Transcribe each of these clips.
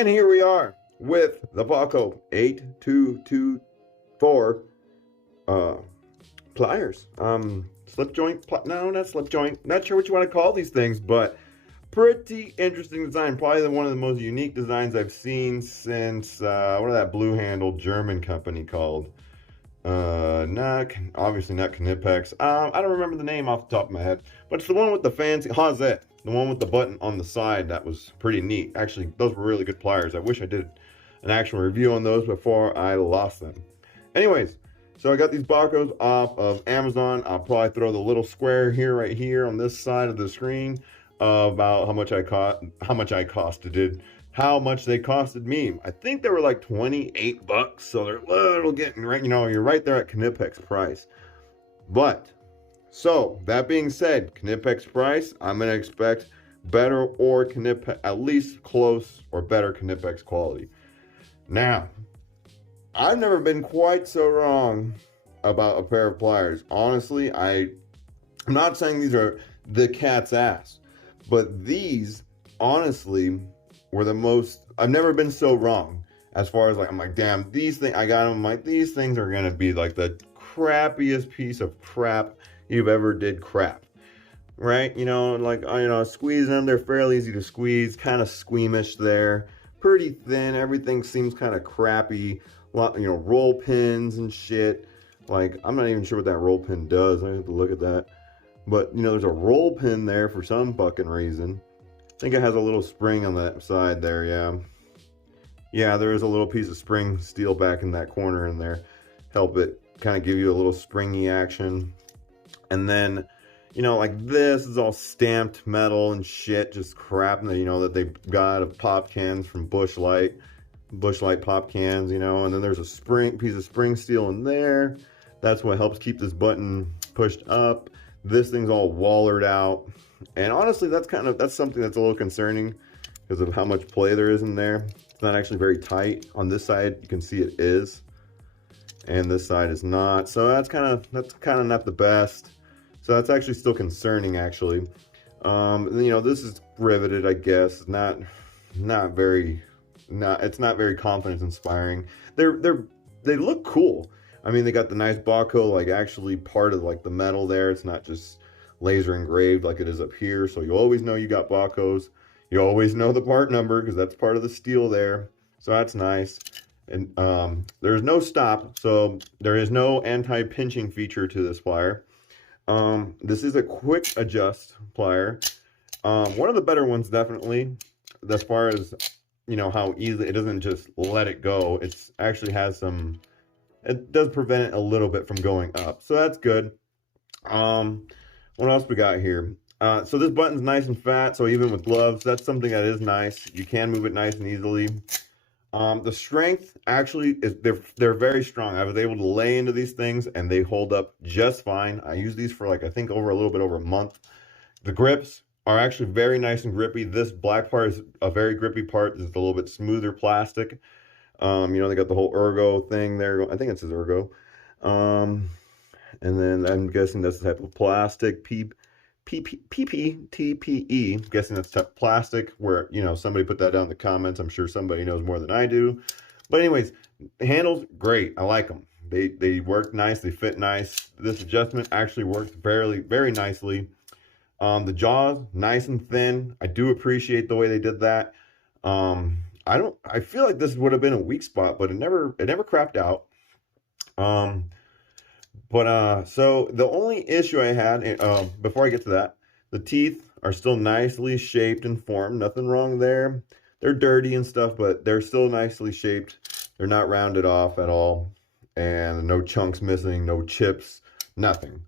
And here we are with the Bahco 8224 pliers. Slip joint, no, not slip joint. Not sure what you want to call these things, but pretty interesting design. Probably one of the most unique designs I've seen since, what is that blue handled German company called? Not, obviously not Knipex. I don't remember the name off the top of my head, but it's the one with the fancy, how's that? The one with the button on the side. That was pretty neat. Actually, those were really good pliers. I wish I did an actual review on those before I lost them. Anyways, so I got these Bahcos off of Amazon. I'll probably throw the little square here, right here on this side of the screen about how much how much they costed me. I think they were like 28 bucks, so they're a little getting right, you know, you're right there at Knipex price. But so that being said, Knipex price, I'm gonna expect better or Knipex, at least close or better Knipex quality. Now, I've never been quite so wrong about a pair of pliers. Honestly, I'm not saying these are the cat's ass, but these honestly were the most, I've never been so wrong as far as like, I'm like, damn, these things, I got them, I'm like, these things are gonna be like the crappiest piece of crap you've ever did crap, right? You know, like, you know, squeezing them, they're fairly easy to squeeze, kind of squeamish there, pretty thin, everything seems kind of crappy, you know, roll pins and shit. Like, I'm not even sure what that roll pin does, I have to look at that. But, you know, there's a roll pin there for some fucking reason. I think it has a little spring on that side there, yeah. Yeah, there is a little piece of spring steel back in that corner in there. Help it kind of give you a little springy action. And then, you know, like this is all stamped metal and shit, just crap that, you know, that they got out of pop cans from Busch Light pop cans, you know. And then there's a piece of spring steel in there. That's what helps keep this button pushed up. This thing's all wallered out. And honestly, that's something that's a little concerning because of how much play there is in there. It's not actually very tight. On this side, you can see it is, and this side is not. So that's kind of not the best. So that's actually still concerning, actually. You know, this is riveted, I guess. It's not very confidence inspiring. They look cool. I mean, they got the nice Bahco, like actually part of like the metal there. It's not just laser engraved like it is up here. So you always know you got Bahcos. You always know the part number because that's part of the steel there. So that's nice. And there's no stop, so there is no anti-pinching feature to this plier. This is a quick adjust plier. One of the better ones, definitely, as far as, you know, how easily it doesn't just let it go. It's actually has some, it does prevent it a little bit from going up, so that's good. What else we got here? So this button's nice and fat, so even with gloves, that's something that is nice. You can move it nice and easily. The strength actually is, they're very strong. I was able to lay into these things and they hold up just fine. I use these for like, I think a little bit over a month. The grips are actually very nice and grippy. This black part is a very grippy part. This is a little bit smoother plastic. You know, they got the whole ergo thing there. I think it says ergo. And then I'm guessing that's the type of plastic, PPTPE. I'm guessing that's type of plastic, where, you know, somebody put that down in the comments. I'm sure somebody knows more than I do. But anyways, the handles, great. I like them. They work nice. They fit nice. This adjustment actually works very nicely. The jaws, nice and thin. I do appreciate the way they did that. I feel like this would have been a weak spot, but it never crapped out. So the only issue I had, before I get to that, the teeth are still nicely shaped and formed. Nothing wrong there. They're dirty and stuff, but they're still nicely shaped. They're not rounded off at all. And no chunks missing, no chips, nothing.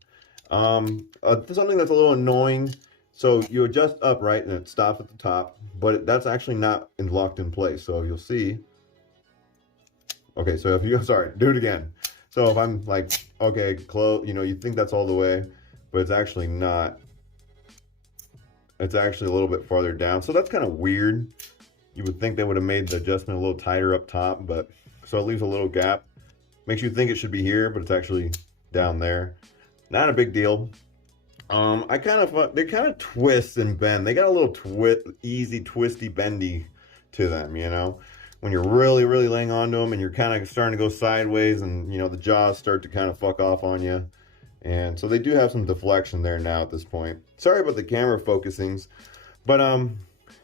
Something that's a little annoying. So you adjust up, right, and it stops at the top, but that's actually not locked in place. So you'll see. Okay, so if you, sorry, do it again. So if I'm like, okay, close, you know, you think that's all the way, but it's actually not. It's actually a little bit farther down. So that's kind of weird. You would think they would have made the adjustment a little tighter up top, but so it leaves a little gap. Makes you think it should be here, but it's actually down there. Not a big deal. They kind of twist and bend. They got a little easy, twisty, bendy to them, you know, when you're really, really laying onto them and you're kind of starting to go sideways and, you know, the jaws start to kind of fuck off on you. And so they do have some deflection there now at this point. Sorry about the camera focusings, but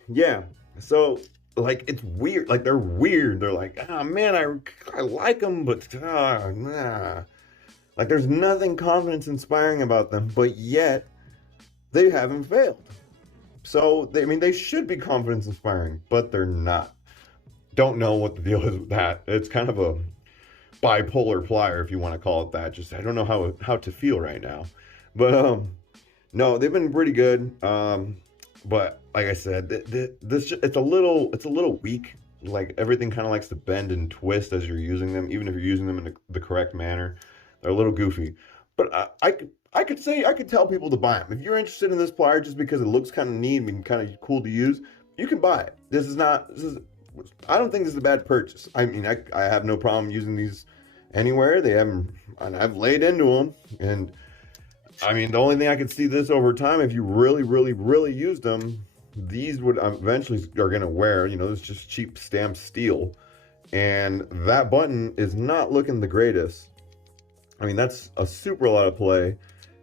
yeah. So like it's weird. Like they're weird. They're like, ah, man, I like them, but nah. Like there's nothing confidence inspiring about them, but yet they haven't failed. So I mean, they should be confidence inspiring, but they're not. Don't know what the deal is with that. It's kind of a bipolar plier, if you want to call it that. Just I don't know how to feel right now, but no, they've been pretty good. But like I said, this it's a little weak. Like everything kind of likes to bend and twist as you're using them, even if you're using them in the correct manner. They're a little goofy, but I could tell people to buy them if you're interested in this plier just because it looks kind of neat and kind of cool to use. You can buy it. I don't think this is a bad purchase. I mean, I have no problem using these anywhere. I've laid into them, and I mean, the only thing I could see this over time, if you really, really, really used them, these would eventually are going to wear. You know, it's just cheap stamped steel, and that button is not looking the greatest. I mean, that's a super lot of play,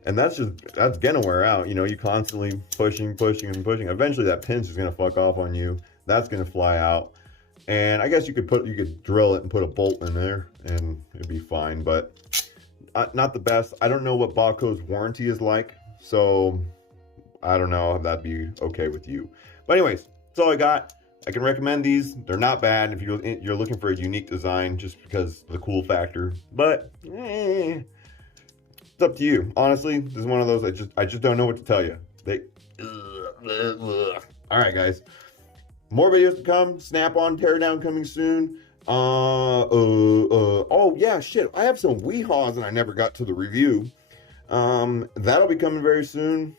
and that's gonna wear out. You know, you constantly pushing and pushing. Eventually, that pin's just gonna fuck off on you. That's gonna fly out. And I guess you could drill it and put a bolt in there and it'd be fine, but not the best. I don't know what Bahco's warranty is like, so I don't know if that'd be okay with you. But anyways, that's all I got. I can recommend these. They're not bad if you're looking for a unique design just because of the cool factor. But it's up to you. Honestly, this is one of those I just don't know what to tell you. All right, guys. More videos to come. Snap-on teardown coming soon. Oh yeah, shit. I have some Weehaws and I never got to the review. That'll be coming very soon.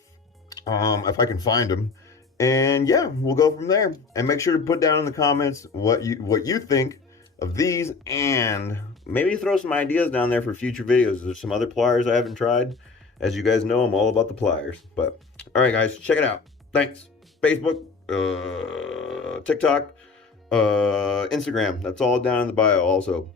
If I can find them. And yeah, we'll go from there. And make sure to put down in the comments what you think of these, and maybe throw some ideas down there for future videos. There's some other pliers I haven't tried. As you guys know, I'm all about the pliers. But all right, guys, check it out. Thanks. Facebook, TikTok, Instagram. That's all down in the bio also.